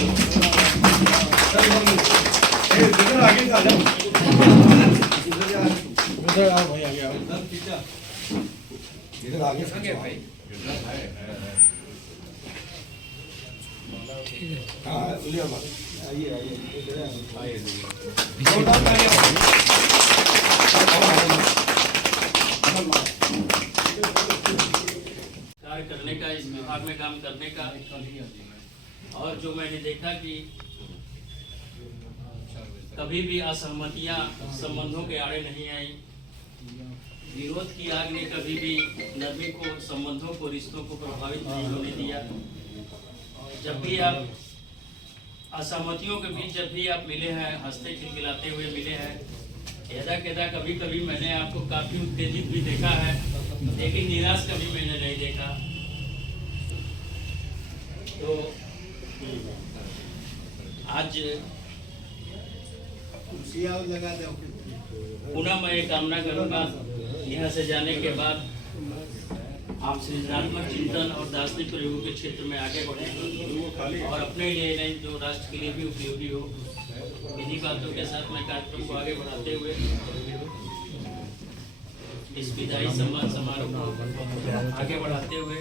इधर आगे भाई। हाँ आइए आइए कार्य करने का, इस विभाग में काम करने का। और जो मैंने देखा कि कभी भी असहमतियां संबंधों के आड़े नहीं आई, विरोध की आग ने कभी भी नरमी को, संबंधों को, रिश्तों को प्रभावित नहीं होने दिया। जब भी आप असहमतियों के बीच जब भी आप मिले हैं, हंसते खिलखिलाते हुए मिले हैं, यदा कभी कभी मैंने आपको काफी उत्तेजित भी देखा है, लेकिन निराश कभी मैंने नहीं देखा। तो आज पुनः मैं ये कामना करूंगा, यहाँ से जाने के बाद आप सृजनात्मक चिंतन और दार्शनिक प्रयोगों के क्षेत्र में आगे बढ़ें और अपने लिए नहीं, जो राष्ट्र के लिए भी उपयोगी हो। इन्हीं बातों के साथ मैं कार्यक्रम को आगे बढ़ाते हुए इस विदाई सम्मान समारोह को आगे बढ़ाते हुए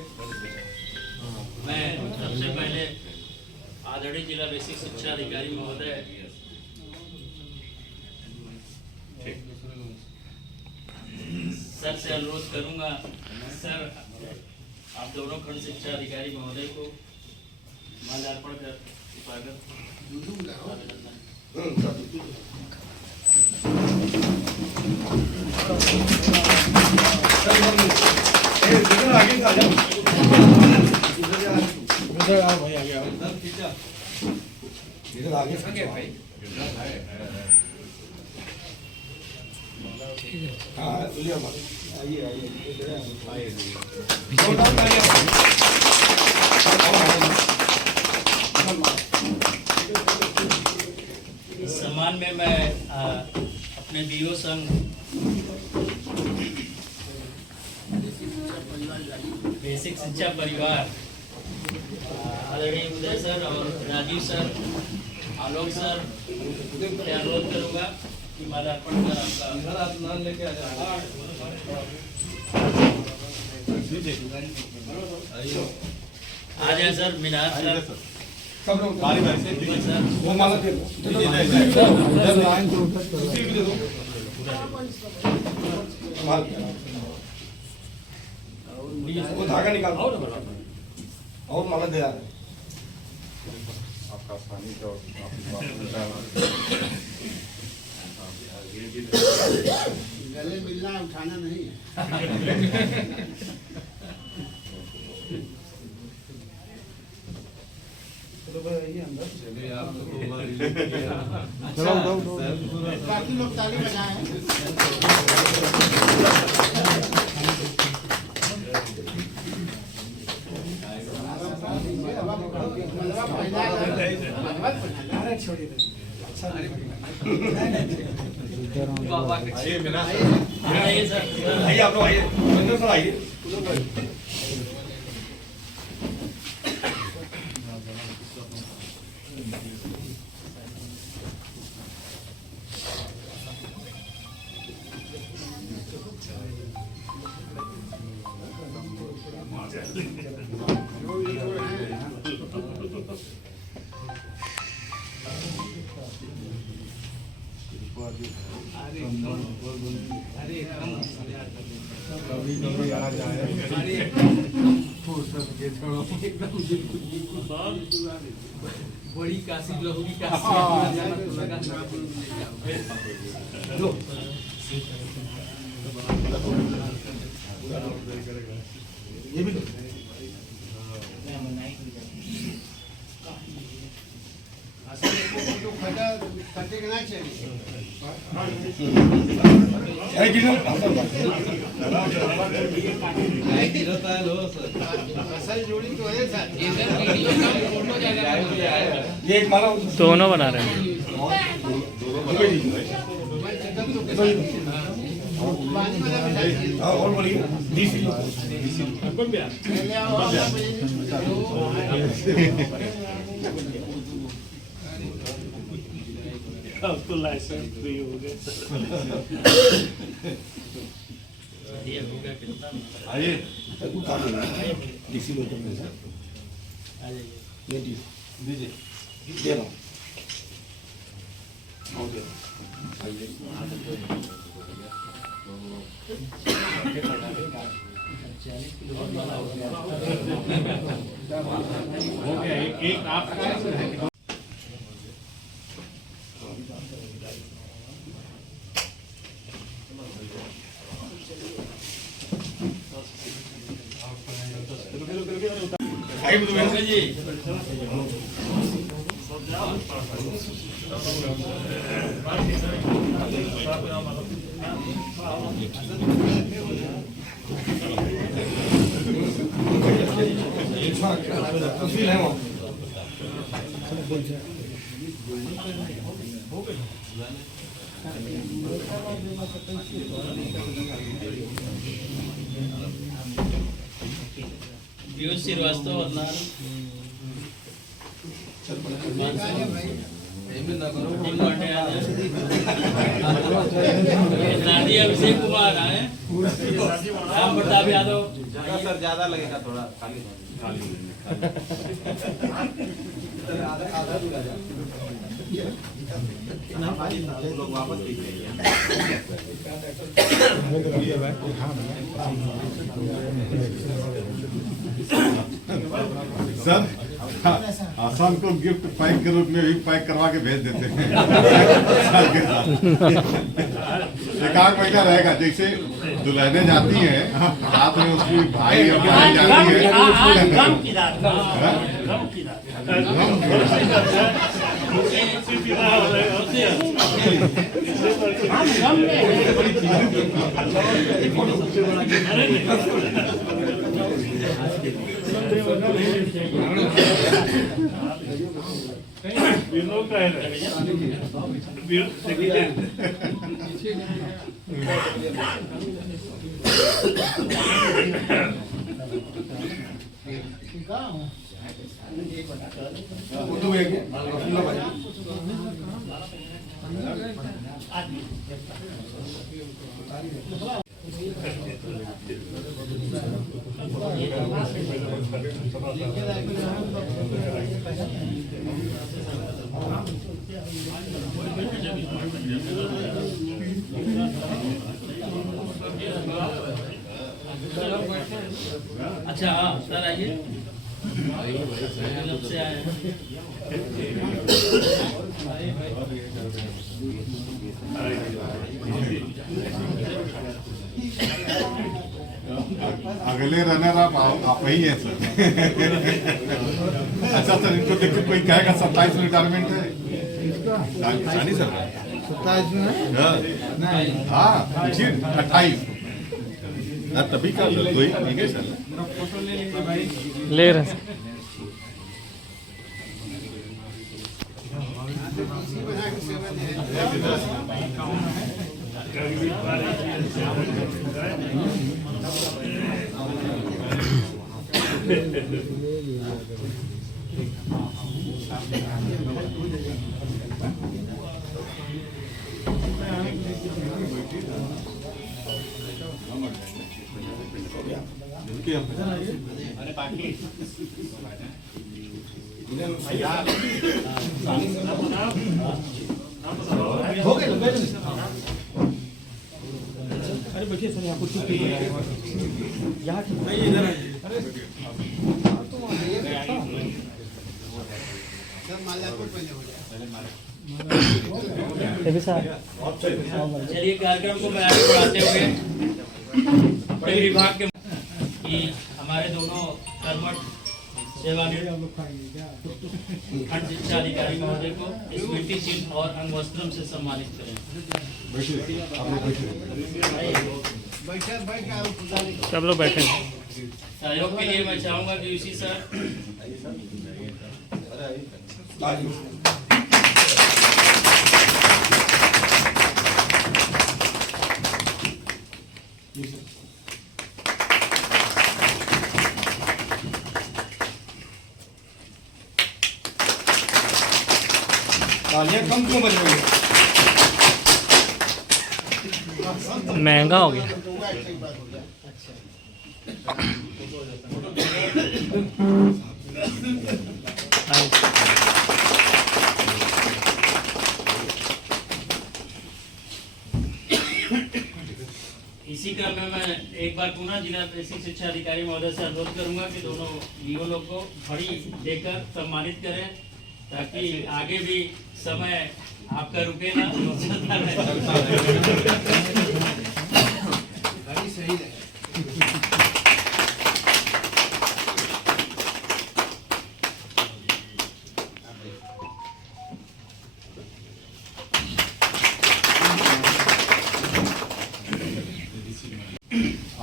मैं सबसे पहले आदरणीय जिला बेसिक शिक्षा अधिकारी महोदय सर से अनुरोध करूंगा, सर आप दोनों खंड शिक्षा अधिकारी महोदय को माल्यार्पण कर स्वागत। इधर आगे भाई। हाँ आइए आइए इस सम्मान में मैं अपने बीओ संघ बेसिक शिक्षा परिवार आदरणीय उदय सर और राजीव सर, आलोक सर से अनुरोध करूंगा कि माल्यार्पण कर आपका नाम लेके आ जाए। आ जाए सर, मीनार सर, सब लोग बारी बारी से सर वो माला दे दो। वो धागा निकाल और माला दे रहा है। आपका पानी तो गले मिलना उठाना नहीं है। बाकी लोग ताली बजाएं। आइए आप लोग आइए, आइए। कभी कभी आ जाए बड़ी काशी लहुरी काशी ये भी खटेगा चाहिए। असल जोड़ी तो है सर। ये एक माला दोनों बना रहे हैं। और बोलिए डीसी अब तो लाइसेंस फ्री हो गए ये होगा कितना आइए डीसी में तो आ जाइए ये दीजिए दे रहा हूँ हो गया एक आपका है। पंकज जी तस्वीर है वहाँ पीयूष श्रीवास्तव और नारी अभिषेक कुमार आए राम प्रताप यादव सर ज्यादा लगेगा थोड़ा खाली लोग वापस सर आसाम को गिफ्ट पैक के रूप में भी पैक करवा के भेज देते हैं एक आध महीना रहेगा। जैसे दुल्हने जाती हैं हाथ में उसकी भाई या बहन जाती है अच्छा हाँ सर आइए से आए अगले रनर आप ही हैं सर। अच्छा सर इनको देखो कोई कहेगा 27 में रिटायरमेंट है जानी सर 27 में हाँ 28 तभी का कोई नहीं सर ले रहे हैं। अरे बैठिए सर यहाँ कुछ यहाँ चलिए कार्यक्रम को मैं आगे बढ़ाते हुए अपने विभाग के कि हमारे दोनों कर्मठ सेवानिवृत्त खंड शिक्षा अधिकारी महोदय को स्मृति चिन्ह और अंग वस्त्रम से सम्मानित करें। सब लोग बैठे हैं। सहयोग के लिए मैं चाहूंगा कि यूसी सर तालियां कम क्यों बज रही है? महंगा हो गया। इसी क्रम में मैं एक बार पुनः जिला बेसिक शिक्षा अधिकारी महोदय से अनुरोध करूंगा कि दोनों युवकों को घड़ी देकर सम्मानित करें, ताकि आगे भी समय आपका रुके ना, चलता रहे।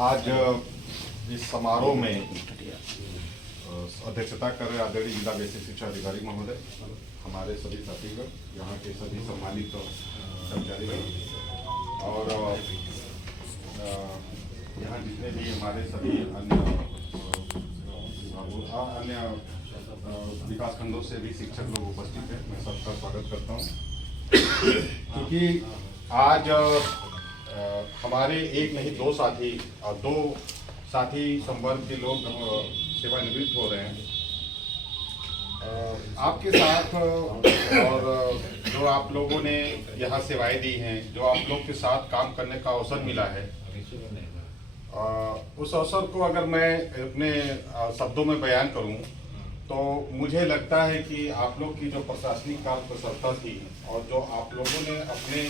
आज इस समारोह में अध्यक्षता कर रहे आदरणीय जिला बेसिक शिक्षा अधिकारी महोदय, हमारे सभी साथीगण, यहाँ के सभी सम्मानित कर्मचारीगण और यहाँ जितने भी हमारे सभी अन्य विकास खंडों से भी शिक्षक लोग उपस्थित हैं, मैं सबका स्वागत करता हूँ। क्योंकि आज हमारे एक नहीं दो साथी संवर्ग के लोग सेवानिवृत्त हो रहे हैं। आपके साथ और जो आप लोगों ने यहाँ सेवाएं दी हैं, जो आप लोग के साथ काम करने का अवसर मिला है, उस अवसर को अगर मैं अपने शब्दों में बयान करूं तो मुझे लगता है कि आप लोग की जो प्रशासनिक कार्यकुशलता थी और जो आप लोगों ने अपने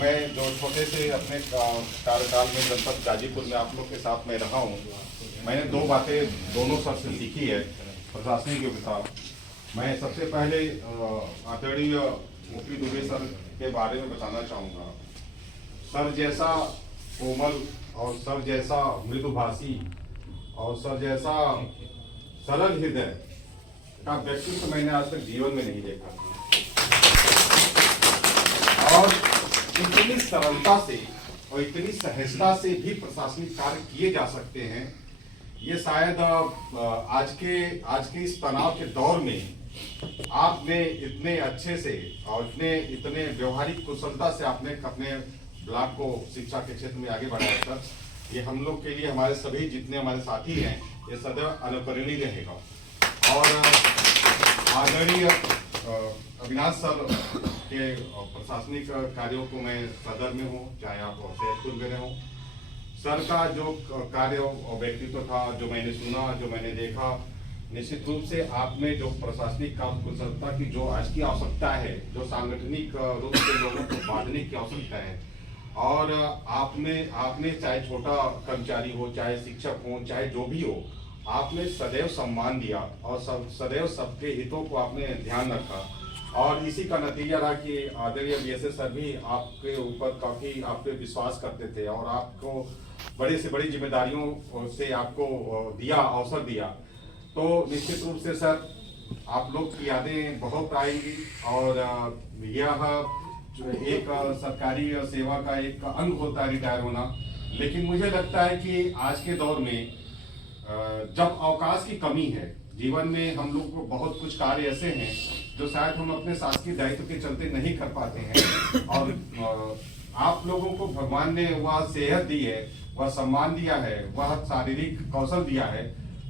मैं जो छोटे से अपने कार्यकाल में जनपद गाजीपुर में आप लोग के साथ में रहा हूँ, मैंने दो बातें दोनों सर से सीखी है प्रशासनिक योग्यता। मैं सबसे पहले आदरणीय मुफ्ती दुबे सर के बारे में बताना चाहूँगा। सर जैसा कोमल और सर जैसा मृदुभाषी और सर जैसा सरल हृदय का व्यक्तित्व मैंने आज तक जीवन में नहीं देखा। और इतनी सरलता से और इतनी सहजता से भी प्रशासनिक कार्य किए जा सकते हैं, ये शायद आज के इस तनाव के दौर में आपने इतने अच्छे से और इतने व्यवहारिक कुशलता से आपने अपने ब्लॉक को शिक्षा के क्षेत्र में आगे बढ़ाया सर। ये हम लोग के लिए, हमारे सभी जितने हमारे साथी हैं, ये सदैव अनुकरणीय रहेगा। और आदरणीय अविनाश सर के प्रशासनिक कार्यों को मैं सदर में हूँ, चाहे आप सैदपुर में रहो, सर का जो कार्य और व्यक्तित्व था, जो मैंने सुना, जो मैंने देखा, निश्चित रूप से आप में जो प्रशासनिक काम कुशलता की जो आज की आवश्यकता है, जो सांगठनिक रूप से लोगों को बांधने की आवश्यकता है, और आपने चाहे छोटा कर्मचारी हो, चाहे शिक्षक हो, चाहे जो भी हो, आपने सदैव सम्मान दिया और सदैव सबके हितों को आपने ध्यान रखा। और इसी का नतीजा रहा कि आदरणीय बीएसएस सर भी आपके ऊपर काफी आप पे विश्वास करते थे और आपको बड़ी से बड़ी जिम्मेदारियों से आपको अवसर दिया। तो निश्चित रूप से सर आप लोग की यादें बहुत आएंगी और यह एक सरकारी सेवा का एक अंग होता है रिटायर होना। लेकिन मुझे लगता है कि आज के दौर में जब अवकाश की कमी है जीवन में, हम लोग को बहुत कुछ कार्य ऐसे हैं जो शायद हम अपने शासकीय दायित्व के चलते नहीं कर पाते हैं, और आप लोगों को भगवान ने वह सेहत दी है, वह सम्मान दिया है, वह शारीरिक कौशल दिया है।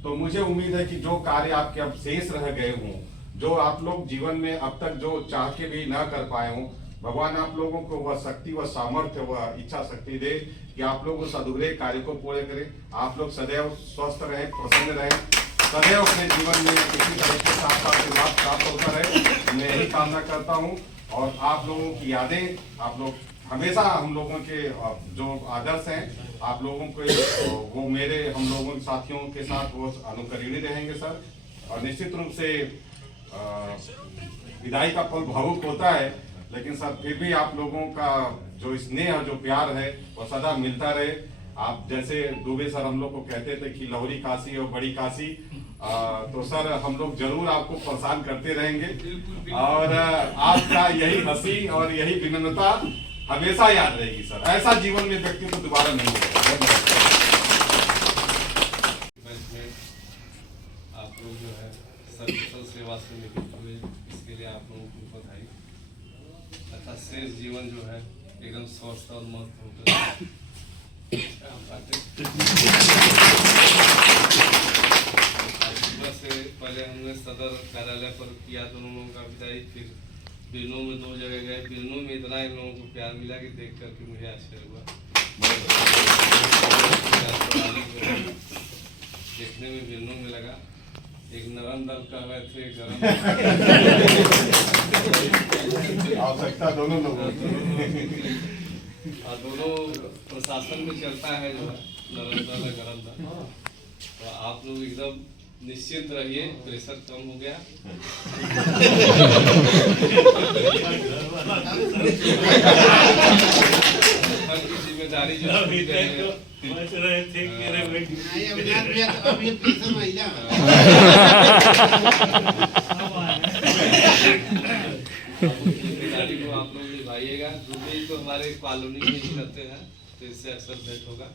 तो मुझे उम्मीद है कि जो कार्य आपके अब शेष रह गए हों, जो आप लोग जीवन में अब तक जो चाह के भी ना कर पाए हों, भगवान आप लोगों को वह शक्ति, वह सामर्थ्य, वह इच्छा शक्ति दे कि आप लोग उस अधूरे कार्य को पूरे करें। आप लोग सदैव स्वस्थ रहें, प्रसन्न रहें, सदैव अपने जीवन में किसी तरह के साथ आशीर्वाद प्राप्त होता रहे, मैं यही कामना करता हूँ। और आप लोगों की यादें, आप लोग हमेशा हम लोगों के जो आदर्श हैं, आप लोगों को वो मेरे हम लोगों के साथियों के साथ वो अनुकरणीय रहेंगे सर। और निश्चित रूप से विदाई का फल भावुक होता है, लेकिन सर फिर भी आप लोगों का जो स्नेह, जो प्यार है, वो सदा मिलता रहे। आप जैसे दुबे सर हम लोग को कहते थे कि लौरी काशी और बड़ी काशी, तो सर हम लोग जरूर आपको परेशान करते रहेंगे और आपका यही हंसी और यही विनम्रता हमेशा याद रहेगी सर। ऐसा जीवन में व्यक्ति को दोबारा नहीं होगा। आप लोग जो है सर्वकुशल सेवा से निकलते हुए, इसके लिए आप लोगों को बधाई तथा शेष जीवन जो है एकदम स्वस्थ और मस्त होकर सुबह से पहले हमने सदर कार्यालय पर किया दोनों लोगों का विदाई, फिर बिरनों में 2 जगह गए। बिरनों में इतना इन लोगों को प्यार मिला कि देख करके मुझे आश्चर्य हुआ। देखने में बिरनों में लगा एक नरम दल कर रहे थे, गरम आवश्यकता दोनों लोगों की। और दोनों प्रशासन में चलता है जो नरम दल है गरम दल। तो आप लोग एकदम निश्चिंत रहिए, प्रेशर कम हो गया। की जिम्मेदारी जो बच रहे थे मेरे बेटे जिम्मेदारी को आप लोग निभाइएगा। दुबई तो हमारे कॉलोनी में ही रहते हैं, तो इससे अक्सर भेंट होगा।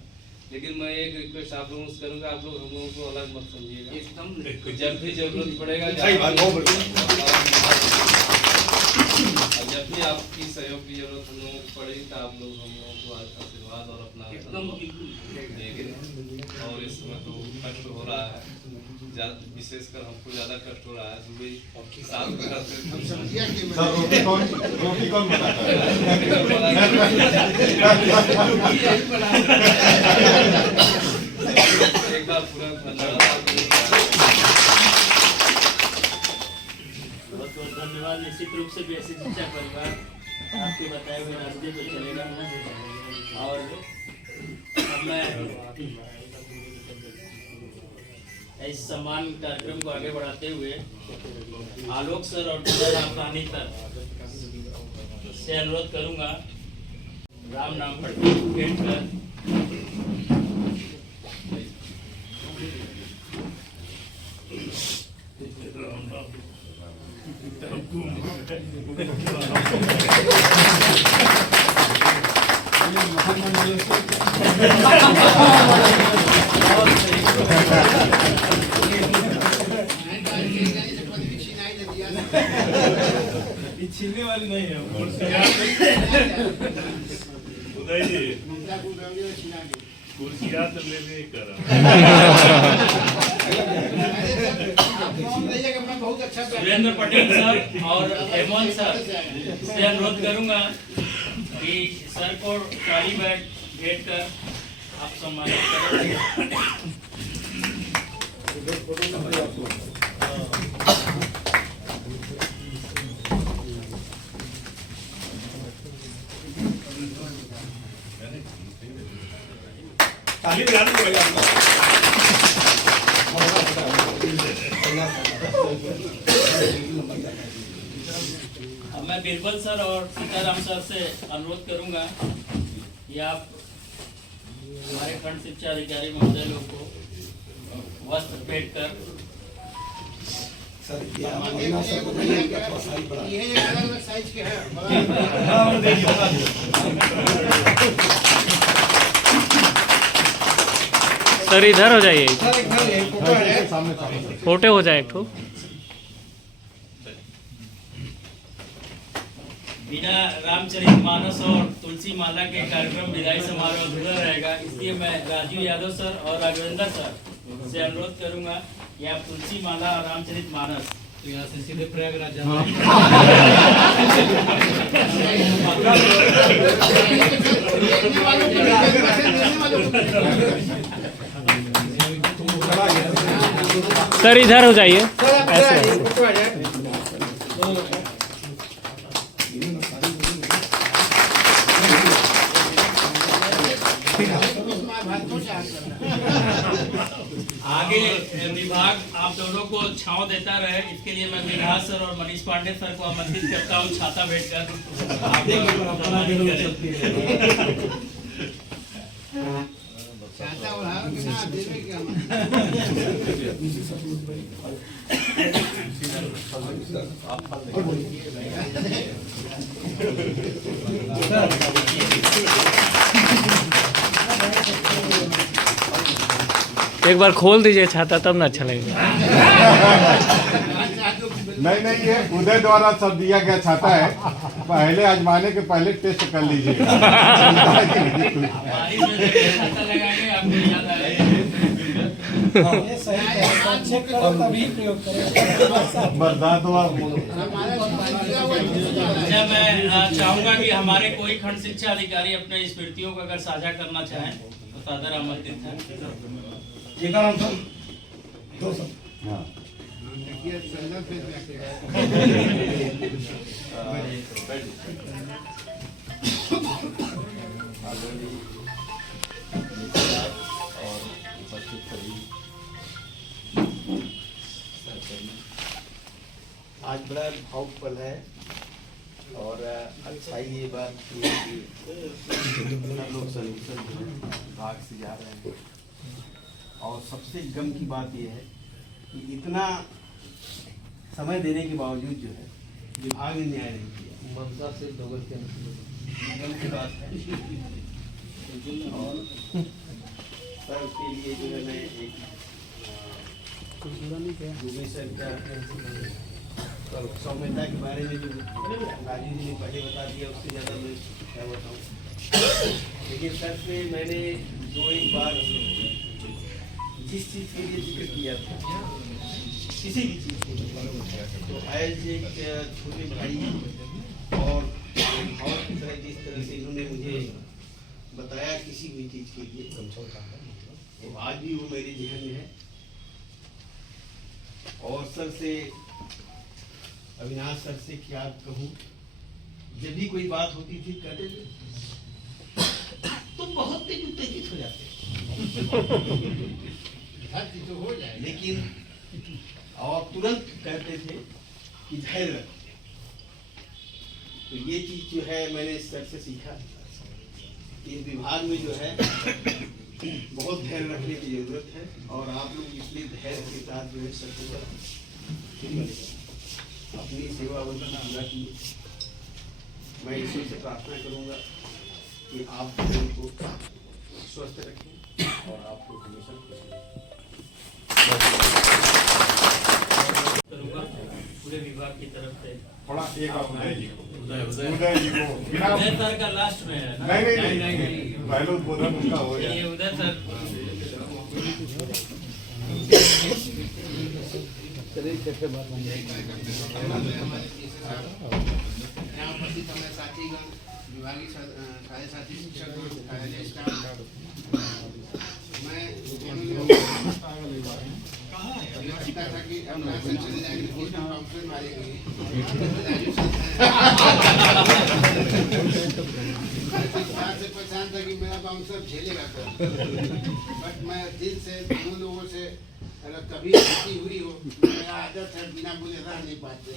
लेकिन मैं एक रिक्वेस्ट आप लोगों से करूंगा, आप लोग हम लोगों को अलग मत समझिएगा। एकदम जब भी जरूरत पड़ेगा, जब भी आपकी सहयोग की जरूरत हम लोगों को पड़ेगी तो आप लोग हम लोगों को आशीर्वाद और अपना देंगे। और इस समय तो कष्ट हो रहा है, विशेषकर हमको ज्यादा कष्ट हो रहा है। दुबई साल में रोटी कौन बनाता है? एक बार पूरा धन्यवाद, बहुत बहुत धन्यवाद। निश्चित रूप से बेसिक शिक्षा परिवार आपके बताए हुए रास्ते पर चलेगा। और अब मैं इस सम्मान कार्यक्रम को आगे बढ़ाते हुए आलोक सर और रामपानी सर से अनुरोध करूंगा, राम नाम पर भेंट कर छीनने वाली नहीं है उदय जी, कुर्सियाँ तो ले नहीं कर सुरेंद्र पटेल सर और हेमंत सर से अनुरोध करूंगा कि सर को ट्रॉली बैग भेंट कर आप सम्मानित करें। ताली बजाने पड़ेगा आपको। अब मैं बीरबल सर और सीताराम सर से अनुरोध करूंगा कि आप हमारे खंड शिक्षा अधिकारी महोदय लोग को वस्त्र भेंट कर सर इधर हो जाइए, फोटो हो जाए एक ठो। बिना रामचरितमानस और तुलसी माला के कार्यक्रम विदाई समारोह अधूरा रहेगा, इसलिए मैं राजू यादव सर और राघवेंद्र सर से अनुरोध करूंगा कि आप तुलसी माला और रामचरितमानस तो यहाँ से सीधे प्रयागराज सर इधर हो जाइए, ऐसे ऐसे। आगे विभाग आप दोनों को छांव देता रहे, इसके लिए मैं विराज सर और मनीष पांडे सर को आमंत्रित करता हूँ छाता भेंट एक बार खोल दीजिए छाता, तब ना अच्छा लगेगा। नहीं, ये उदय द्वारा सब दिया गया छाता है। पहले आजमाने के पहले टेस्ट कर लीजिएगा। बारिश में जब छाता लगाएंगे आपको याद आएगा। बर्दाश्त हुआ। अच्छा, मैं चाहूंगा कि हमारे कोई खंड शिक्षा अधिकारी अपने स्मृतियों को अगर साझा करना चाहें तो सादर आमंत्रित है। हाँ। आज बड़ा भावुक पल है और अच्छा ये बात कि कितना लोग सलूशन भाग से जा रहे हैं और सबसे गम की बात ये है कि इतना समय देने के बावजूद जो है विभाग ने न्याय नहीं किया। ममता से गम की बात है और सर उसके लिए जो है मैं एक सर का सौम्यता के बारे में जो राजू जी ने पहले बता दिया उससे ज़्यादा मैं क्या बताऊँ। लेकिन सर से मैंने दो एक बार जिस चीज़ के लिए जिक्र किया था किसी भी चीज़ के लिए तो एज एक छोटे भाई और भाव की तरह जिस तरह से इन्होंने मुझे बताया किसी भी चीज़ के लिए तो आज भी वो मेरे जहन में है। और सर से अविनाश सर से क्या कहूँ, जब भी कोई बात होती थी कहते थे तुम बहुत तेज उत्तेजित हो जाते तो हो जाए, लेकिन और तुरंत कहते थे कि धैर्य रख। तो ये चीज जो है मैंने सर से सीखा कि इस विभाग में जो है बहुत धैर्य रखने की जरूरत है और आप लोग इसलिए धैर्य के साथ जो है सर अपनी सेवा पूरा कीजिए। मैं ईश्वर से प्रार्थना करूंगा कि आप को स्वस्थ रखें और आपको हमेशा खुश करूंगा पूरे विभाग की तरफ से। थोड़ा एक आप उदय जी को बिना उदय सर का लास्ट में है ना? नहीं पहले उद्बोधन उसका हो ये गया। उदय सर विभागीय सारे साथी शिक्षक कार्यालय स्टाफ मैं लगता था कि अब राशन चले जाएंगे काउंसलर मारेंगे 5 से 50 था कि मेरा बाउंसर झेलेगा सर। बट मैं दिल से दोनों लोगों से अगर कभी गलती हुई हो मेरा आदत है बिना बोले रह नहीं पाते।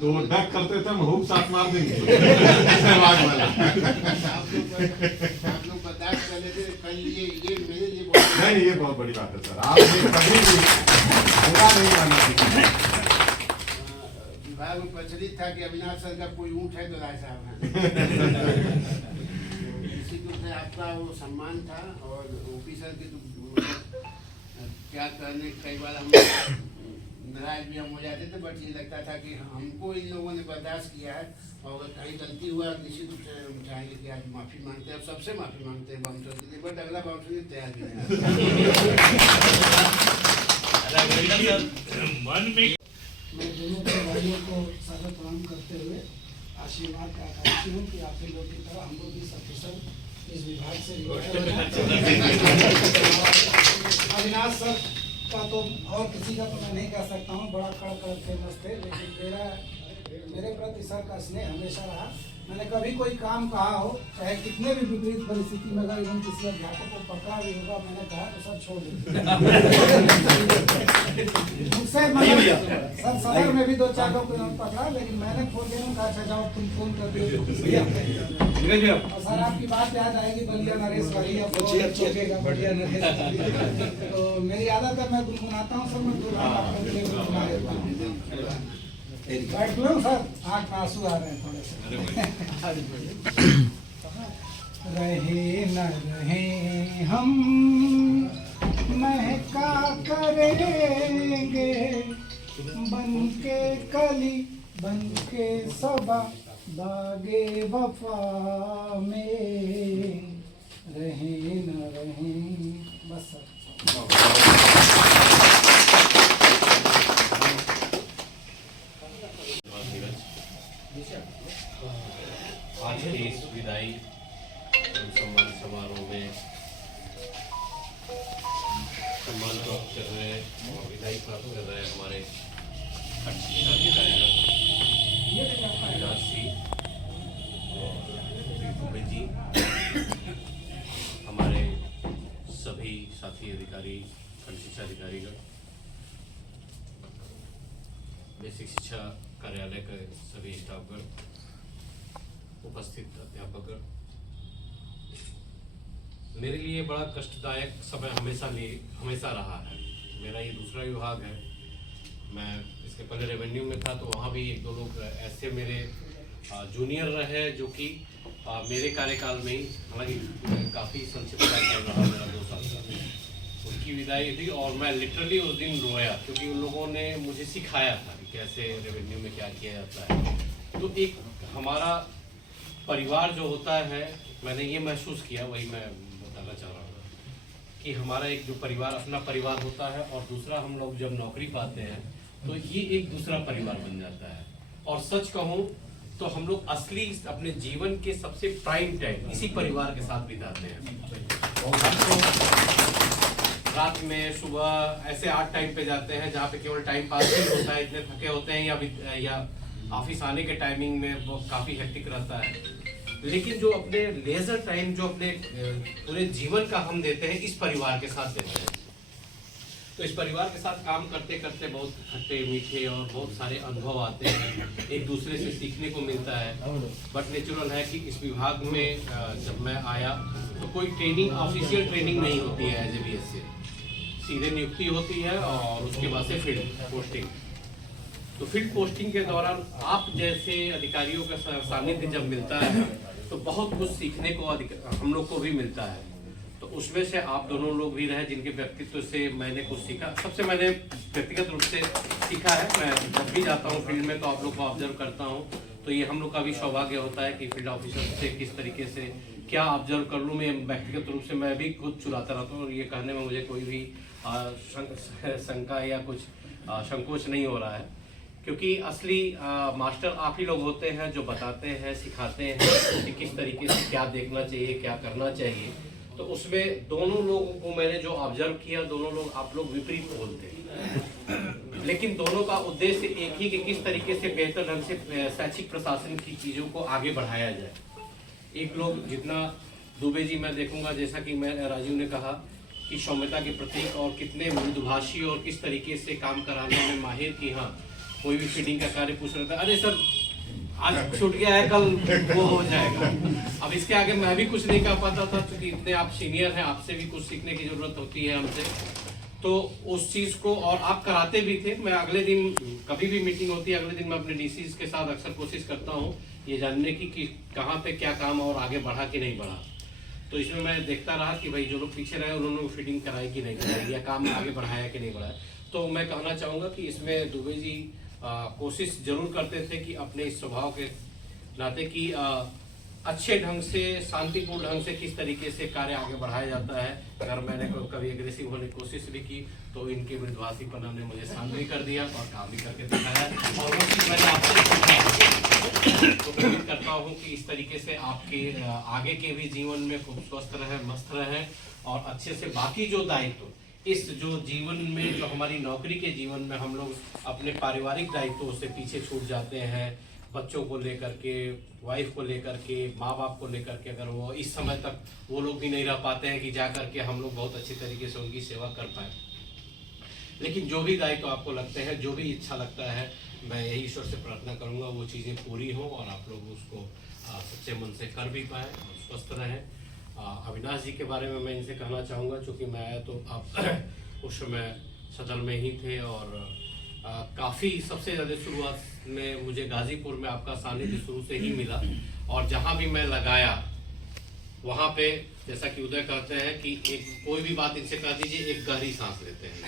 तो डक करते थे हम हुक साथ मार देंगे। आप लोग बर्दाश्त कर लेते कल ये मेरे लिए बहुत नहीं ये बहुत बड़ी बात है सर। आपने कभी भी बुरा नहीं माना। विभाग में प्रचलित था कि अविनाश सर का कोई ऊँट है तो राय साहब है। इसी रूप से आपका वो सम्मान था और ओपी सर की तो क्या करने कई बार हम नाराज भी हम हो जाते थे, बट ये लगता था कि हमको इन लोगों ने बर्दाश्त किया है और अगर कहीं गलती हुआ निश्चित रूप से हम चाहेंगे कि आज माफ़ी मांगते हैं। अब सबसे माफ़ी मांगते हैं बाउंसर के लिए, बट अगला बाउंसर भी तैयार भी नहीं। मन में मैं दोनों खिलाड़ियों को सादर प्रणाम करते हुए आशीर्वाद का आकांक्षी हूँ कि आप लोगों की तरह हम लोग भी सकुशल इस विभाग से अविनाश सर का तो और किसी का तो मैं नहीं कह सकता हूँ, बड़ा कड़ फेमस थे, लेकिन मेरे प्रति सर का स्नेह हमेशा रहा। मैंने कभी कोई काम कहा हो, चाहे कितने भी विपरीत परिस्थिति में अगर इवन किसी अध्यापक को पकड़ा भी होगा, मैंने कहा तो सर छोड़ देते। मुझसे सर सदर में भी 2-4 लोग पकड़ा, लेकिन मैंने फोन किया, कहा अच्छा जाओ तुम फोन कर दियो। और सर आपकी बात याद आएगी बलिया नरेश वाली, अब चौकेगा बलिया नरेश। तो मेरी आदत है मैं गुनगुनाता हूँ सर, मैं 2 लाइन आपको गुनगुना देता हूँ। बैठ लो सर, आँख में आंसू आ रहे हैं थोड़े से। रहे न रहे हम महका करेंगे, बन के कली बन के सबा दागे वफा में रहें न रहें। बस सर। आज के इस विदाई सम्मान समारोह में सम्मान प्राप्त कर रहे हैं और विदाई प्राप्त कर रहे हैं हमारे अविनाश जी और दुबे जी, हमारे सभी साथी अधिकारी, खंड शिक्षा अधिकारीगण, बेसिक शिक्षा कार्यालय के सभी स्टाफगण, उपस्थित अध्यापकगण, मेरे लिए बड़ा कष्टदायक समय हमेशा रहा है। मेरा ये दूसरा विभाग है। मैं इसके पहले रेवेन्यू में था, तो वहाँ भी एक दो लोग ऐसे मेरे जूनियर रहे जो कि मेरे कार्यकाल में ही, हालांकि काफ़ी संक्षिप्त कार्यकाल रहा मेरा 2 साल का, उनकी विदाई थी और मैं लिटरली उस दिन रोया, क्योंकि उन लोगों ने मुझे सिखाया था कि कैसे रेवेन्यू में क्या किया जाता है। तो एक हमारा परिवार जो होता है, मैंने ये महसूस किया, वही मैं बताना चाह रहा हूँ कि हमारा एक जो परिवार, अपना परिवार होता है, और दूसरा हम लोग जब नौकरी पाते हैं तो ये एक दूसरा परिवार बन जाता है। और सच कहूँ तो हम लोग असली अपने जीवन के सबसे प्राइम टाइम इसी परिवार के साथ बिताते हैं। रात में सुबह ऐसे 8 टाइम पे जाते हैं जहाँ पे केवल टाइम पास ही होता है, इतने थके होते हैं, या ऑफिस आने के टाइमिंग में वो काफ़ी हेक्टिक रहता है। लेकिन जो अपने लेजर टाइम, जो अपने पूरे जीवन का हम देते हैं, इस परिवार के साथ देते हैं। तो इस परिवार के साथ काम करते करते बहुत खट्टे मीठे और बहुत सारे अनुभव आते हैं, एक दूसरे से सीखने को मिलता है। बट नेचुरल है कि इस विभाग में जब मैं आया तो कोई ट्रेनिंग, ऑफिशियल ट्रेनिंग नहीं होती है एज ए BSc, सीधे नियुक्ति होती है और उसके बाद से फील्ड पोस्टिंग। तो फील्ड पोस्टिंग के दौरान आप जैसे अधिकारियों का सानिध्य जब मिलता है तो बहुत कुछ सीखने को हम लोग को भी मिलता है। तो उसमें से आप दोनों लोग भी रहे जिनके व्यक्तित्व से मैंने कुछ सीखा। सबसे मैंने व्यक्तिगत रूप से सीखा है, मैं जब भी जाता हूँ फील्ड में तो आप लोग को ऑब्जर्व करता हूँ, तो ये हम लोग का भी सौभाग्य होता है कि फील्ड ऑफिसर से किस तरीके से क्या ऑब्जर्व कर लूँ। मैं व्यक्तिगत रूप से मैं भी खुद चुराता रहता हूँ और ये कहने में मुझे कोई भी शंका या कुछ संकोच नहीं हो रहा है, क्योंकि असली मास्टर आप ही लोग होते हैं जो बताते हैं, सिखाते हैं कि किस तरीके से क्या देखना चाहिए, क्या करना चाहिए। तो उसमें दोनों लोगों को मैंने जो ऑब्जर्व किया, दोनों लोग आप लोग विपरीत बोलते हैं, लेकिन दोनों का उद्देश्य एक ही कि किस तरीके से बेहतर ढंग से शैक्षिक प्रशासन की चीज़ों को आगे बढ़ाया जाए। एक लोग जितना दुबे जी मैं देखूंगा, जैसा कि मैं राजीव ने कहा कि सौम्यता के प्रतीक और कितने मृदुभाषी और किस तरीके से काम कराने में माहिर की। हाँ, कोई भी फीडिंग का कार्य पूछ रहा था, अरे सर आज छूट गया है, कल वो हो जाएगा। अब इसके आगे मैं भी कुछ नहीं कर पाता था, क्योंकि इतने आप सीनियर हैं, आपसे भी कुछ सीखने की जरूरत होती है हमसे। तो उस चीज को, और आप कराते भी थे। मैं अगले दिन कभी भी मीटिंग होती है, अगले दिन मैं अपने डीसीज के साथ अक्सर कोशिश करता हूँ ये जानने की कि कहाँ पे क्या काम और आगे बढ़ा कि नहीं बढ़ा। तो इसमें मैं देखता रहा कि भाई जो लोग पीछे रहे उन्होंने फीडिंग कराई कि नहीं कराई, या काम आगे बढ़ाया कि नहीं बढ़ाया। तो मैं कहना चाहूँगा कि इसमें दुबे जी कोशिश जरूर करते थे कि अपने इस स्वभाव के नाते कि अच्छे ढंग से, शांतिपूर्ण ढंग से किस तरीके से कार्य आगे बढ़ाया जाता है। अगर मैंने कभी एग्रेसिव होने की कोशिश भी की तो इनके मृदुभाषीपना ने मुझे शांत भी कर दिया और काम भी करके दिखाया, और वो चीज़ मैंने आपसे सीखा। तो उम्मीद करता हूँ कि इस तरीके से आपके आगे के भी जीवन में खूब स्वस्थ रहे, मस्त रहे, और अच्छे से बाकी जो दायित्व इस जो जीवन में, जो हमारी नौकरी के जीवन में हम लोग अपने पारिवारिक दायित्वों से पीछे छूट जाते हैं, बच्चों को लेकर के, वाइफ को लेकर के, माँ बाप को लेकर के, अगर वो इस समय तक वो लोग भी नहीं रह पाते हैं कि जा करके हम लोग बहुत अच्छी तरीके से उनकी सेवा कर पाए। लेकिन जो भी दायित्व आपको लगते हैं, जो भी इच्छा लगता है, मैं यही ईश्वर से प्रार्थना करूँगा वो चीज़ें पूरी हों और आप लोग उसको सच्चे मन से कर भी पाए और स्वस्थ रहें। अविनाश जी के बारे में मैं इनसे कहना चाहूँगा, चूँकि मैं आया तो आप उस समय सदन में ही थे, और काफ़ी सबसे ज़्यादा शुरुआत में मुझे गाजीपुर में आपका सानिध्य शुरू से ही मिला, और जहाँ भी मैं लगाया वहाँ पे, जैसा कि उदय कहते हैं कि एक कोई भी बात इनसे कह दीजिए, एक गहरी सांस लेते हैं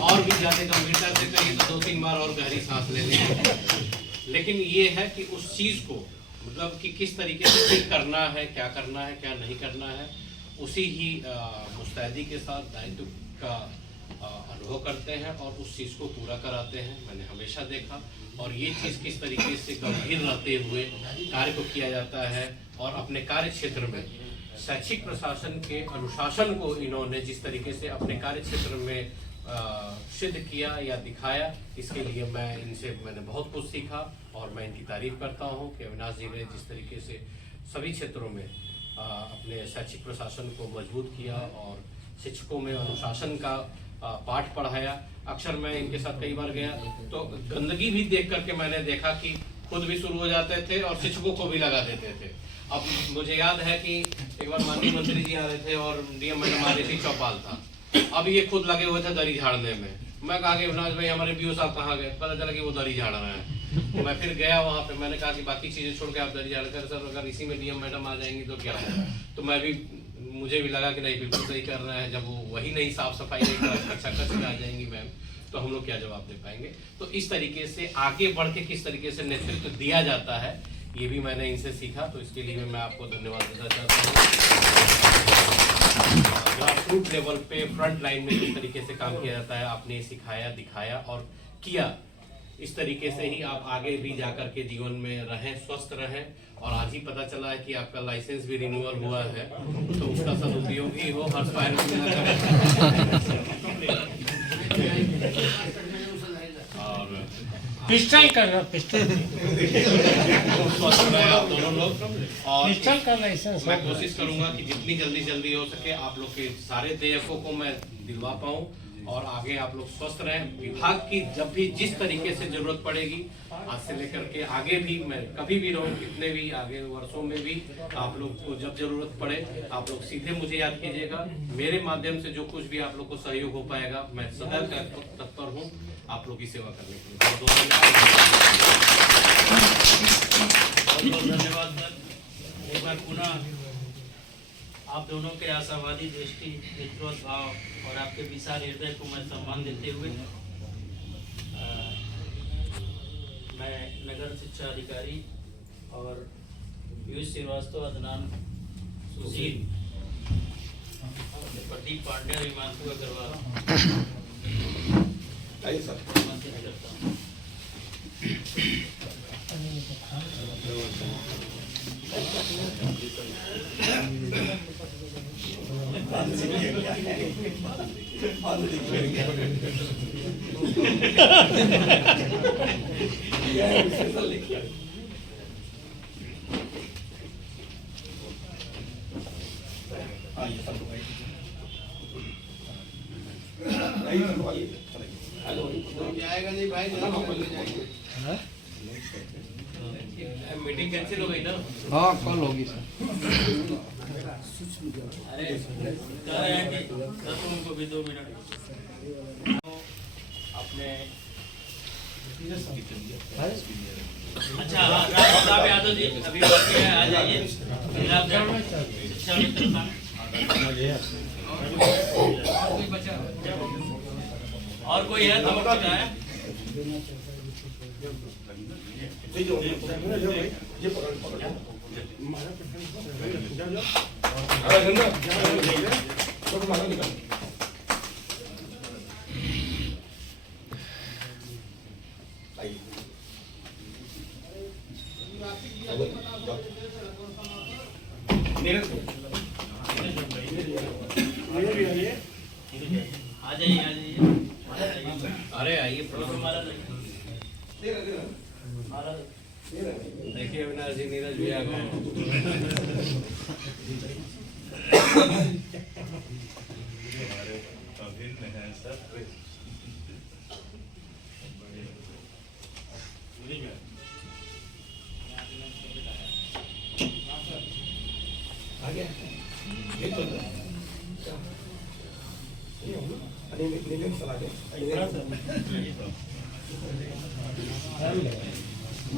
और भी ज़्यादा गंभीरता से कहिए तो 2-3 बार और गहरी सांस ले लेंगे। लेकिन ये है कि उस चीज़ को मतलब कि किस तरीके से ठीक करना है, क्या नहीं करना है, उसी ही मुस्तैदी के साथ दायित्व का अनुभव करते हैं और उस चीज़ को पूरा कराते हैं। मैंने हमेशा देखा और ये चीज़ किस तरीके से गंभीर रहते हुए कार्य को किया जाता है और अपने कार्य क्षेत्र में शैक्षिक प्रशासन के अनुशासन को इन्होंने जिस तरीके से अपने कार्य क्षेत्र में सिद्ध किया या दिखाया, इसके लिए मैंने बहुत कुछ सीखा और मैं इनकी तारीफ करता हूँ कि अविनाश जी ने जिस तरीके से सभी क्षेत्रों में अपने शैक्षिक प्रशासन को मजबूत किया और शिक्षकों में अनुशासन का पाठ पढ़ाया। अक्सर मैं इनके साथ कई बार गया तो गंदगी भी देख करके मैंने देखा कि खुद भी शुरू हो जाते थे और शिक्षकों को भी लगा देते थे। अब मुझे याद है कि एक बार माननीय मंत्री जी आ रहे थे और डीएम मैडम आ रही थी, चौपाल था, अब ये खुद लगे हुए थे दरी झाड़ने में। मैं कहा कि अविनाश भाई हमारे बीओ साहब कहाँ गए, पता चला कि वो दरी झाड़ रहे हैं। तो मैं फिर गया वहाँ पे, मैंने कहा कि बाकी चीजें छोड़ के आप दरी झाड़ कर सर, अगर इसी में डीएम मैडम आ जाएंगी तो क्या होगा। तो मुझे भी लगा कि नहीं बिल्कुल सही कर रहे हैं, जब वो वही नहीं साफ सफाई नहीं कर अच्छा आ जाएंगी मैम तो हम लोग क्या जवाब दे पाएंगे। तो इस तरीके से आगे बढ़ के किस तरीके से नेतृत्व दिया जाता है ये भी मैंने इनसे सीखा, तो इसके लिए मैं आपको धन्यवाद देना चाहता हूँ। ग्रासरूट लेवल पे फ्रंट लाइन में किस तरीके से काम किया जाता है आपने सिखाया, दिखाया और किया। इस तरीके से ही आप आगे भी जाकर के जीवन में रहें, स्वस्थ रहें। और आज ही पता चला है कि आपका लाइसेंस भी रिन्यूअल हुआ है, तो उसका सदुपयोग ही हो, हर फायर और पिस्टल कर रहा, पिस्टल आप दोनों लोग। और पिस्टल का लाइसेंस मैं कोशिश करूंगा कि जितनी जल्दी हो सके आप लोग के सारे देयकों को मैं दिलवा पाऊं और आगे आप लोग स्वस्थ रहें। विभाग की जब भी जिस तरीके से जरूरत पड़ेगी आज से लेकर के आगे भी मैं कभी भी रहूं, कितने भी आगे वर्षों में भी आप लोग को जब जरूरत पड़े आप लोग सीधे मुझे याद कीजिएगा। मेरे माध्यम से जो कुछ भी आप लोग को सहयोग हो पाएगा मैं सदैव तत्पर हूं आप लोग की सेवा करने के लिए। बहुत धन्यवाद सर। एक बार पुनः आप दोनों के आशावादी दृष्टि, नेतृत्व भाव और आपके विशाल हृदय को मैं सम्मान देते हुए मैं नगर शिक्षा अधिकारी और पीयूष श्रीवास्तव, अदनान सुशील, प्रदीप पांडे, हिमांशु अग्रवाल आमंत्रित करता हूँ। जाएगा नहीं भाई, मीटिंग कैंसिल हो गई ना? हाँ कल होगी सर। अरे कह रहे हैं कि सर उनको भी 2 मिनट अपने अच्छा हाँ राम यादव जी अभी बाकी है, आ जाइए। शिक्षा मित्र और कोई है तो बताएं। आ जाइए अरे आइए देखिए अविनाश जी, नीरज भी आ गए। अभिन्न है सर।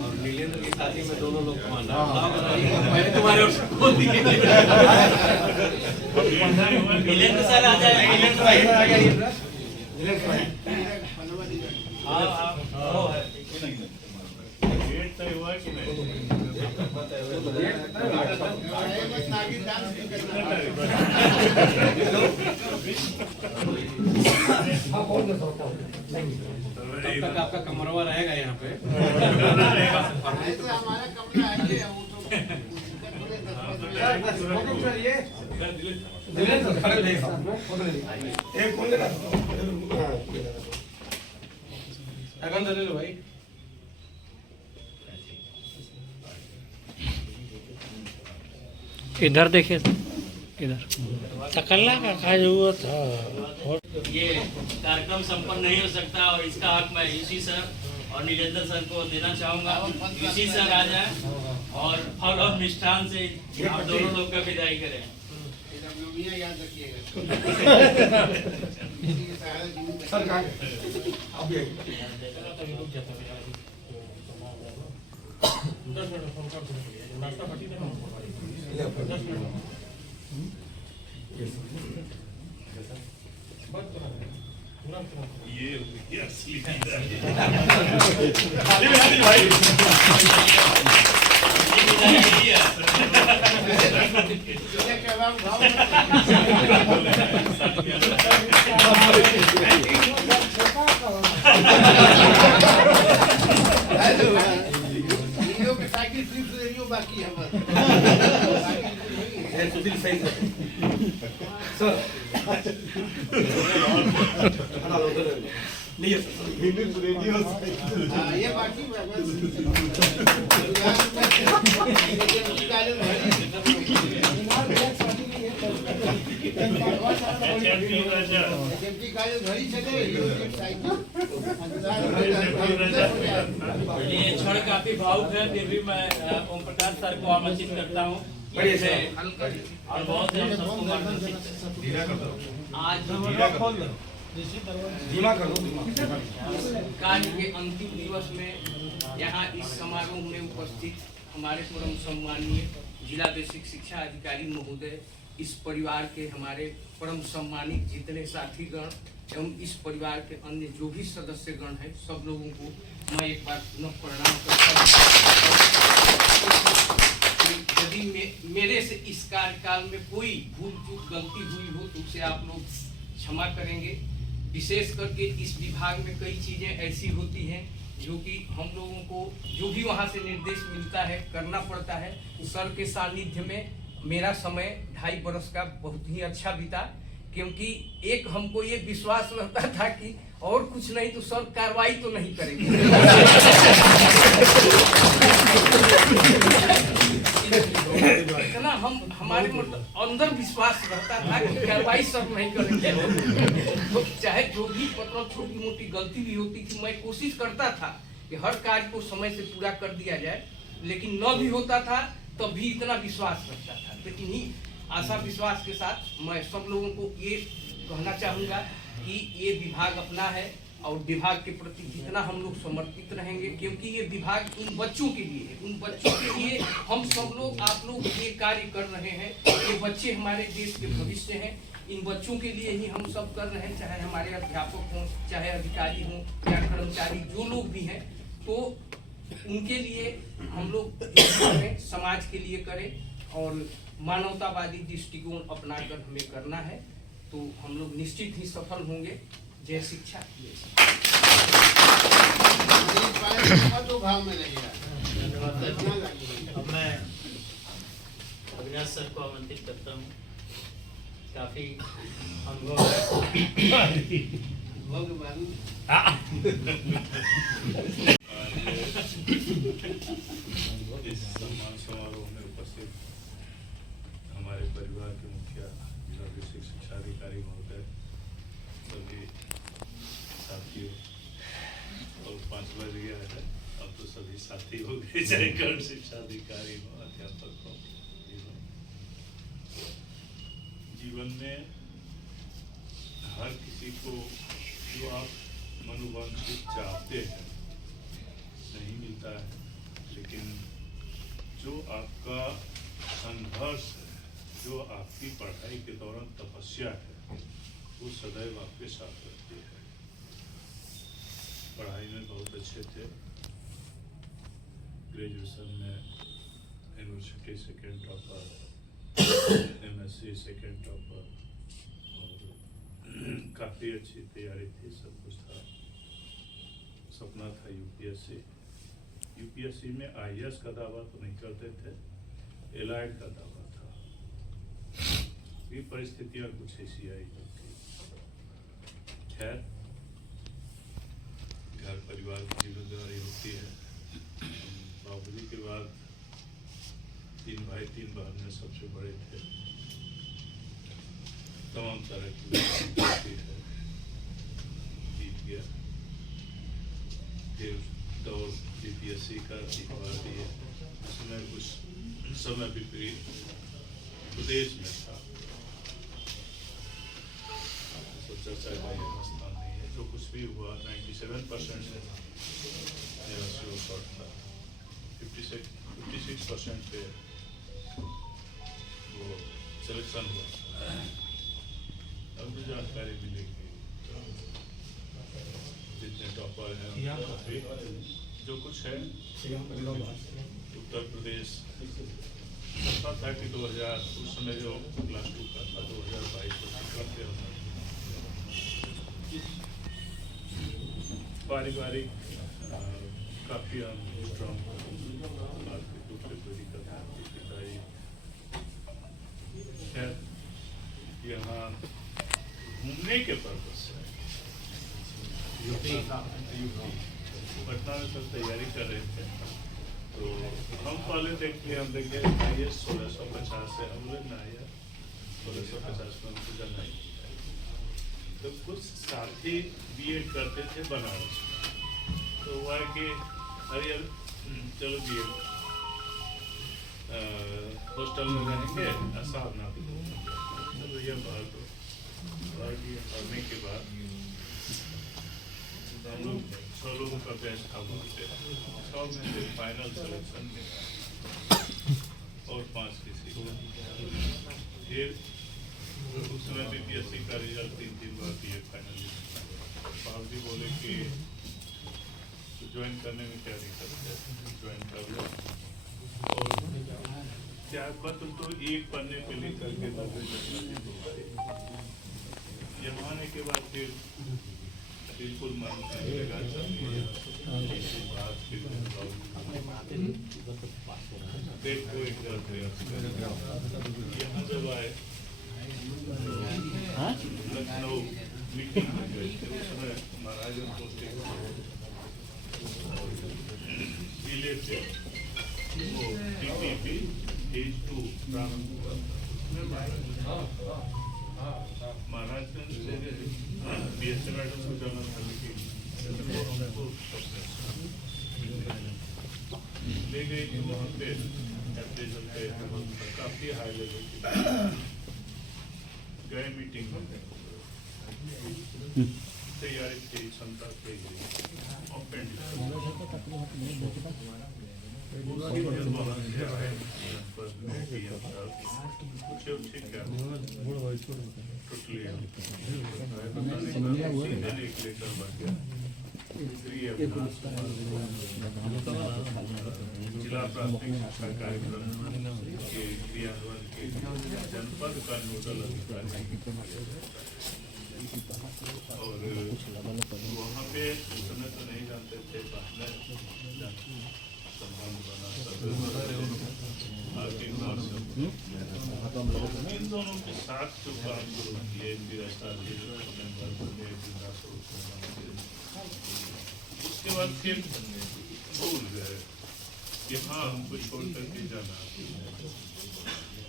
और नीलेंद्र की शादी में दोनों लोग मैंने तुम्हारे ओर से बोल दिए। नीलेंद्र सर आ जाए। नीलेंद्र भाई आ गया। हाँ है कि नहीं? नागिन डांस भी करना है। तब तक आपका कमरवा रहेगा यहाँ पे। ऐसे हमारा कमरा है कि वो तो भाई इधर देखिए इधर तकल्ला का क्या जरूरत है। ये कार्यक्रम संपन्न नहीं हो सकता और इसका हक मैं यूसी सर और नीलेंद्र सर को देना चाहूंगा। यूसी सर आ जाए और फल और मिष्ठान से आप दोनों लोग का विदाई करें। ये याद रखिएगा। ये असली खाली में आती भाई साइकिल बाकी है ये बाकी ये क्षण काफी भावुक है, फिर भी मैं ओम प्रकाश सर को आमंत्रित करता हूँ और बहुत ही हम सबको आज कार्य के अंतिम दिवस में यहाँ इस समारोह में उपस्थित हमारे परम सम्मानीय जिला बेसिक शिक्षा अधिकारी महोदय, इस परिवार के हमारे परम सम्मानित जितने साथीगण एवं इस परिवार के अन्य जो भी सदस्यगण हैं, सब लोगों को मैं एक बार पुनः प्रणाम करता हूँ। यदि मेरे से इस कार्यकाल में कोई भूल चूक गलती हुई हो तो उसे आप लोग क्षमा करेंगे। विशेष करके इस विभाग में कई चीजें ऐसी होती हैं जो कि हम लोगों को जो भी वहाँ से निर्देश मिलता है करना पड़ता है। सर के सानिध्य में मेरा समय 2.5 वर्ष का बहुत ही अच्छा बीता, क्योंकि एक हमको ये विश्वास रहता था कि और कुछ नहीं तो सर कार्रवाई तो नहीं करेंगे। इतना हमारे अंदर विश्वास रहता था कि कार्रवाई सब नहीं करेंगे। तो चाहे जो भी मतलब छोटी मोटी गलती भी होती थी, मैं कोशिश करता था कि हर कार्य को समय से पूरा कर दिया जाए, लेकिन न भी होता था तब भी इतना विश्वास रखता था। तो इन्हीं आशा विश्वास के साथ मैं सब लोगों को ये कहना चाहूँगा कि ये विभाग अपना है और विभाग के प्रति जितना हम लोग समर्पित रहेंगे, क्योंकि ये विभाग उन बच्चों के लिए है, उन बच्चों के लिए हम सब लोग आप लोग ये कार्य कर रहे हैं। ये बच्चे हमारे देश के भविष्य हैं, इन बच्चों के लिए ही हम सब कर रहे हैं, चाहे हमारे अध्यापक हों, चाहे अधिकारी हों या कर्मचारी जो लोग भी हैं, तो उनके लिए हम लोग करें, समाज के लिए करें और मानवतावादी दृष्टिकोण अपनाकर हमें करना है, तो हम लोग निश्चित ही सफल होंगे। जय शिक्षा। तो भाव में लगेगा। अब मैं अविनाश सर को आमंत्रित करता हूँ। काफी अनुभव इस सम्मान समारोह में उपस्थित हमारे परिवार के मुखिया जिला बेसिक शिक्षा अधिकारी महोदय, सभी साथियों और 5 बज गया है, अब तो सभी साथी हो गए, चाहे गण शिक्षा अधिकारी हो, अध्यापक हो। जीवन में हर किसी को जो आप मनोवांछित चाहते हैं नहीं मिलता है, लेकिन जो आपका संघर्ष है, जो आपकी पढ़ाई के दौरान तपस्या है, वो सदैव आपके साथ रहती है। पढ़ाई में बहुत अच्छे थे, ग्रेजुएशन में university second topper, MSc second topper, और काफ़ी अच्छी तैयारी थी, सब कुछ था। सपना था यूपीएससी में IAS का दावा तो नहीं करते थे, एलाइड का दावा था। ये परिस्थितियाँ कुछ ऐसी आई थी। खैर, घर परिवार की जिम्मेदारी होती है। बाबूजी के बाद 3 भाई 3 बहन में सबसे बड़े थे। तमाम तरह की होती है, जीत गया। फिर दौर यूपीएससी का एक बार दिए, उसमें कुछ समय विपरीत प्रदेश में था, तो चर्चा का यह स्थान नहीं है। जो कुछ भी हुआ 97% से मेरा शोर था, 56% पे वो सिलेक्शन हुआ। अब जो जानकारी मिलेगी, जितने टॉपर हैं, जो कुछ है उत्तर प्रदेश सपना था कि 2000 उस समय जो क्लास 2 का था 2022 करते होना। पारिवारिक काफ़ी स्ट्रॉन्ग, आर्थिक रूप से कोई दिक्कत नहीं, पिताजी। खैर, यहाँ घूमने के पर्पज से यूपी पटना में सब तैयारी कर रहे थे, तो हम पहले हम देखे IAS 1650 से हम लोग ना आया 1650 में हमको जाना ही। तो कुछ साथी BEd करते थे बनारस में, तो हुआ कि अरे चलो BEd हॉस्टल में रहेंगे, साधना तो भैया बाहर तो पढ़ने के बाद हम लोग 6 लोगों का बैच था वहाँ पे, 6 में से फाइनल सिलेक्शन में और 5 किसी को। फिर उसमें BPSC का रिजल्ट 3 बार दिए फाइनल। बाबू जी बोले कि ज्वाइन करने में क्या दिक्कत है, ज्वाइन कर लो। और त्याग पत्र तो एक पन्ने पे लिख करके यहाँ आने के बाद फिर बिल्कुल मन लगा यहाँ जब आए लखनऊ मीटिंग में गए थे, उसमें महाराजन पोस्टिंग जिले से वो TPP Phase 2 प्रारंभ हुआ था। महाराजगंज से BSc मैडम को जाना था, लेकिन ले गई थी वहाँ पे एप्रेजल पे, काफी हाई लेवल की गए मीटिंग में, तैयारी की क्षमता की जिला प्राथमिक शिक्षा कार्यक्रम के क्रियान्वयन के जनपद का नोडल अधिकारी, और वहाँ पे उस समय तो नहीं जानते थे, संबंध बना इन दोनों के साथ जो काम शुरू किए, उसके बाद फिर भूल गए कि हाँ हमको छोड़ करके जाना।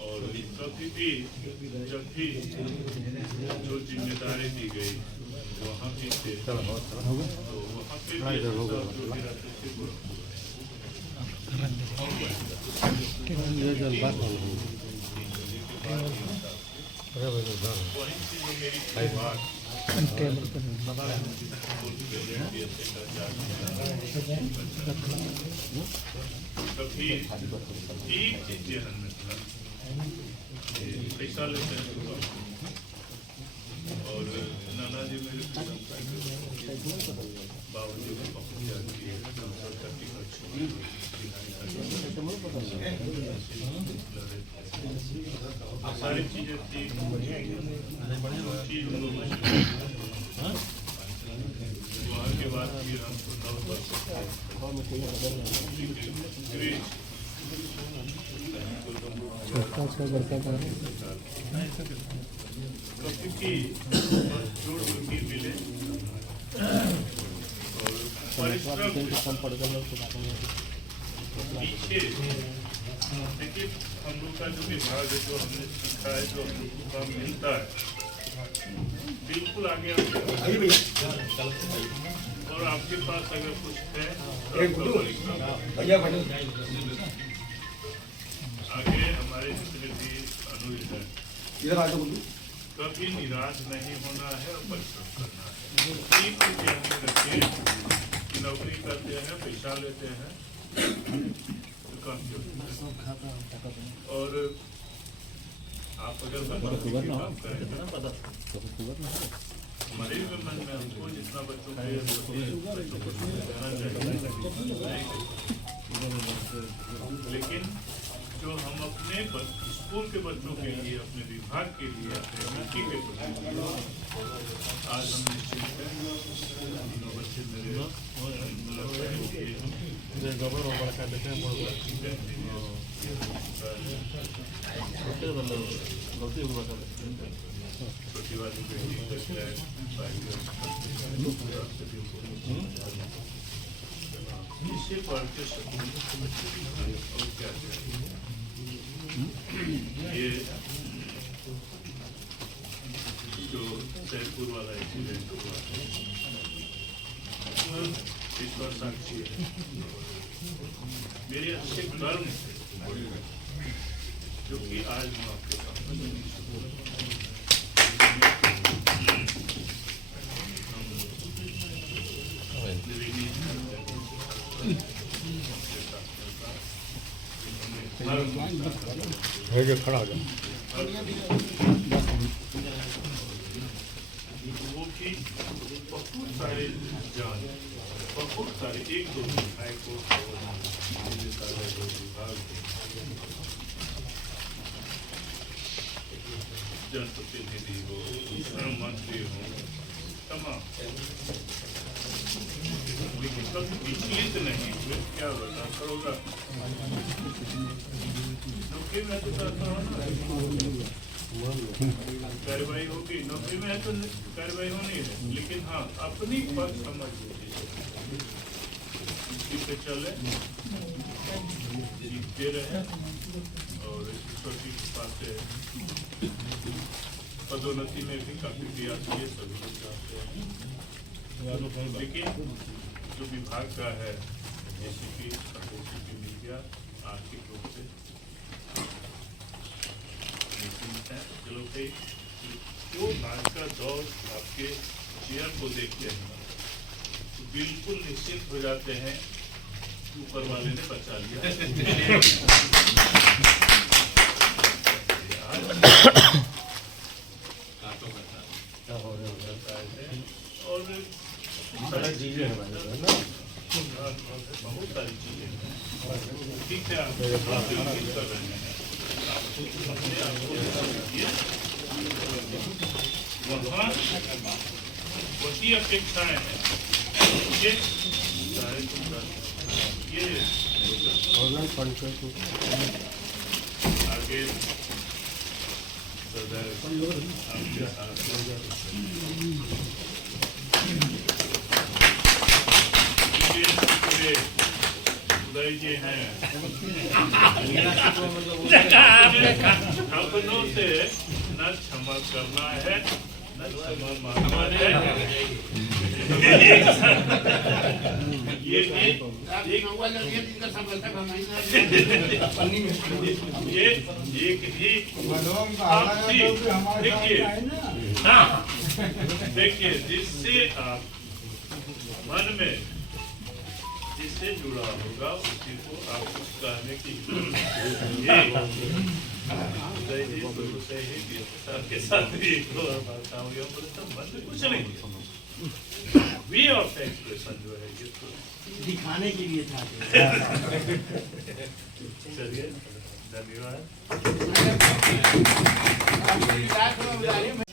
और कभी भी जब भी जो जिम्मेदारी दी गई वहाँ भी थे, तो वहाँ पे कभी एक चीज ध्यान में पैसा लेते हैं और नाना जी मेरे बावजूद पहुंचा कि संसद का टिकट छोड़ी सारी चीजें थी वहाँ के बाद फिर हमको 9 वर्ष क्योंकि मिले और परिश्रम पीछे देखिए हम लोग का जो विभाग है जो हमने सीखा है जो हम लोग को मिलता है बिल्कुल आगे और आपके पास अगर कुछ है आगे हमारे जितने भी अनुरोध है कभी निराश नहीं होना है और परिश्रम करना है। तीन चीजें हमें रखिए कि नौकरी करते हैं पैसा लेते हैं और आप अगर बच्चों की बात करें हमारे भी मन में हमको जितना बच्चों के बच्चों को समझाना चाहिए लेकिन जो हम अपने स्कूल के बच्चों के लिए अपने विभाग के लिए अपने उन्नति के लिए आज हम निश्चित हैं बच्चे मेरे प्रतिवादी इससे पढ़ के और क्या ये जो सैदपुर वाला एक्सीडेंट हुआ ईश्वर साक्षी है मेरे अच्छे कर्म जो कि आज मैं आपके सामने खड़ा हो जाए वो भी बहुत सारे जान बहुत सारे एक दो हाई कोर्ट विभाग जनप्रतिनिधि हो मंत्री हो तमाम लेकिन कभी विचलित नहीं हुए क्या बता करोगा नौकरी में तो करता हो ना कार्रवाई होगी नौकरी में है तो कार्रवाई होनी है लेकिन हाँ अपनी पक्ष समझ इसी पे चले जीतते रहे और ईश्वर की कृपा से पदोन्नति में भी काफी प्रयास किए सभी लोग चाहते हैं लेकिन जो विभाग का है एसीपी मीडिया आर्थिक रूप से चलो भाई जो आज का दौर आपके चेयर को देखते हैं तो बिल्कुल निश्चित हो जाते हैं ऊपर वाले ने बचा लिया और सारी चीजें बहुत सारी चीजें ठीक है आप कर रहे हैं वहाँ वही अपेक्षाएं हैं ये आगे आपके साथ उदय जी हैं अपनों से न क्षमा करना है न क्षमा मांगना है ये एक ही देखिए जिससे आप मन में जिससे जुड़ा होगा उसी को आप कुछ कहने की के साथ भी मन में कुछ नहीं वे ऑफ एक्सप्रेशन जो है ये तो दिखाने के लिए था। चलिए धन्यवाद।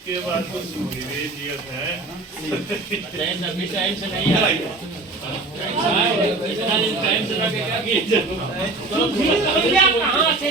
के बाद तो निवेदियत है अभी टाइम से नहीं आए, इतना दिन टाइम से रह के क्या किए? कहाँ से